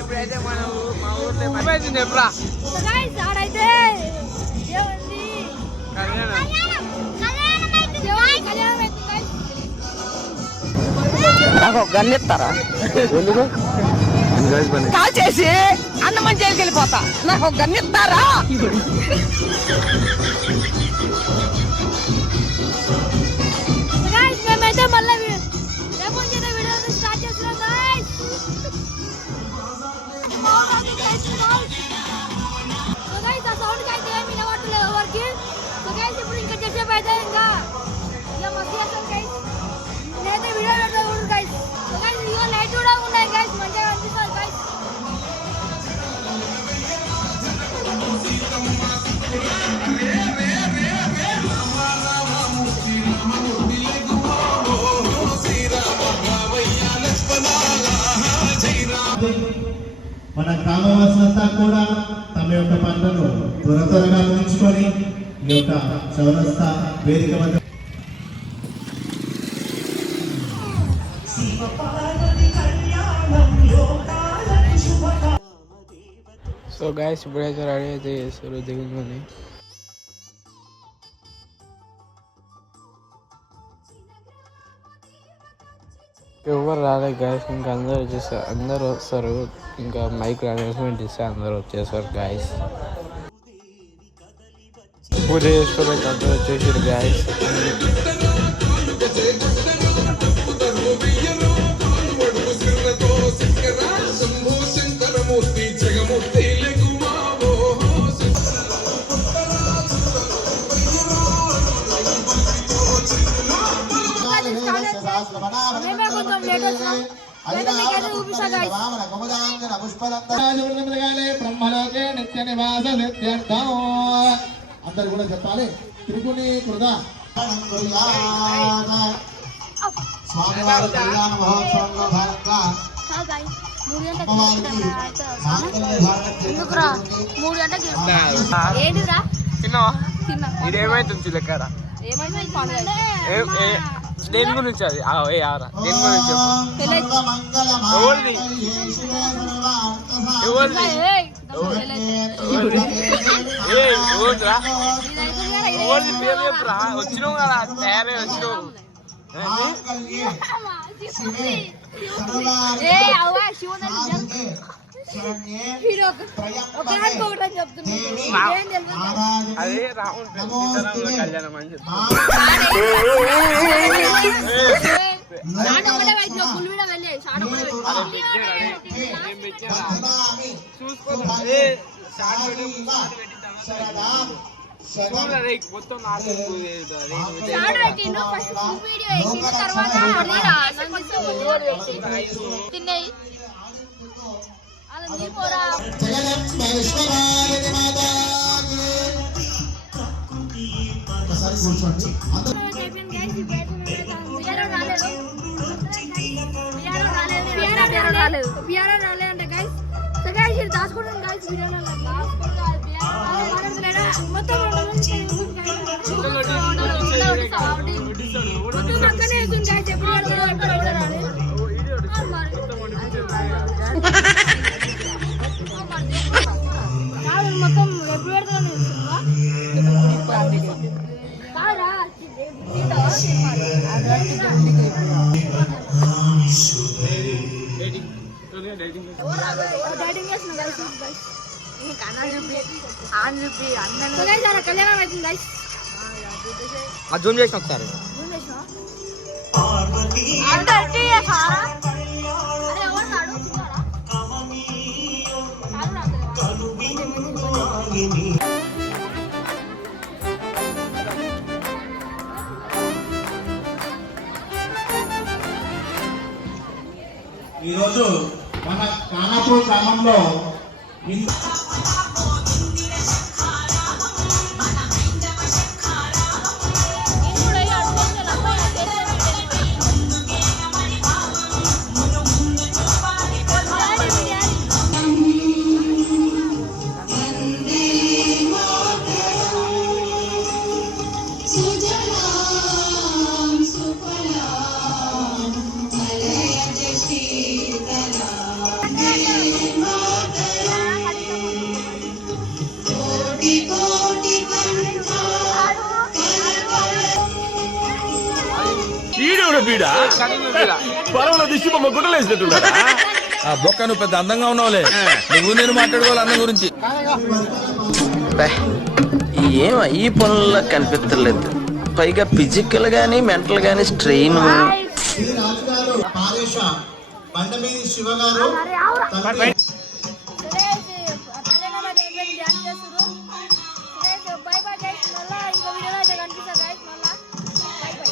ఇప్పుడైతే మన మా ఊర్లో చెప్పరా నాకు గన్నెత్తారా కాల్ చేసి అన్నమని జైలుకి వెళ్ళిపోతా. నాకు గన్నెత్తారా? మేమైతే మళ్ళీ వీడియో స్టార్ట్ చేస్తున్నాం గైస్. ఆ సౌండ్ అయితే ఏమి వినబడలేదు ఎవరికి. సో గైస్ ఇప్పుడు ఇంకా చెప్పే అయితే ఇంకా మస్తు చేస్తాం గైస్. నేనైతే వీడియో చూడండి గైస్. సో గైస్ ఇక లైట్ కూడా ఉన్నాయి గైస్, మంచిగా అనిపిస్తుంది గైస్. మన గ్రామవాసులంతా కూడా తమ యొక్క పనులను త్వరగా ముగించుకొని ఈ యొక్క చౌరస్తా వేదిక వద్ద సో గైస్ ఇప్పుడైతే రెడీ అయితే చేస్తారు దిగుతుంది. ఎవరు రాలేదు గైస్, ఇంకా అందరూ వచ్చేసారు. అందరూ వస్తారు, ఇంకా మైక్ అనౌన్స్మెంట్ ఇస్తే అందరూ వచ్చేసారు గైస్. పూజ చేసుకోవడానికి అందరూ వచ్చేసారు గైస్. బ్రహ్మలోకే నిత్య నివాస నిత్యర్థం అందరు కూడా చెప్పాలి. త్రిపుణి కృత స్వామివారి కళ్యాణ మహోత్సవంలో భాగంగా ఇదేమైతుంది చిలక్కడ? దేని గురించి అది దేని గురించి వచ్చినావు కదా, తయారై వచ్చినావు. అదే రాముడు కళ్యాణం అని చెప్పి మొత్తం తిన్నాయి రాలేదంటే గైస్. దాచుకుంటాం గైస్ వీడియోలో మొత్తం పక్కనే వేస్తుంది గైస్. ఎప్పుడు మొత్తం ఎప్పుడు పెడతాను కళ్యాణం అవుతుంది గైస్. జూమ్ చేసిన ఒకసారి. ఈరోజు మన కానాపూర్ గ్రామంలో బీడా పొలంలో దిష్టి బొమ్మ గుడ్డలు వేసినట్టున్నారా ఆ బొక్క నువ్వు పెద్ద అందంగా ఉన్నావులే నువ్వు నేను మాట్లాడుకోవాలి అందం గురించి ఏం ఈ పనుల్లో కనిపించలేదు పైగా ఫిజికల్ గానీ మెంటల్ గానీ స్ట్రెయిన్ బై బై గైస్ మళ్ళా ఇంకో వీడియోలో అయితే కనిపిస్తా గైస్ మళ్ళా బై బై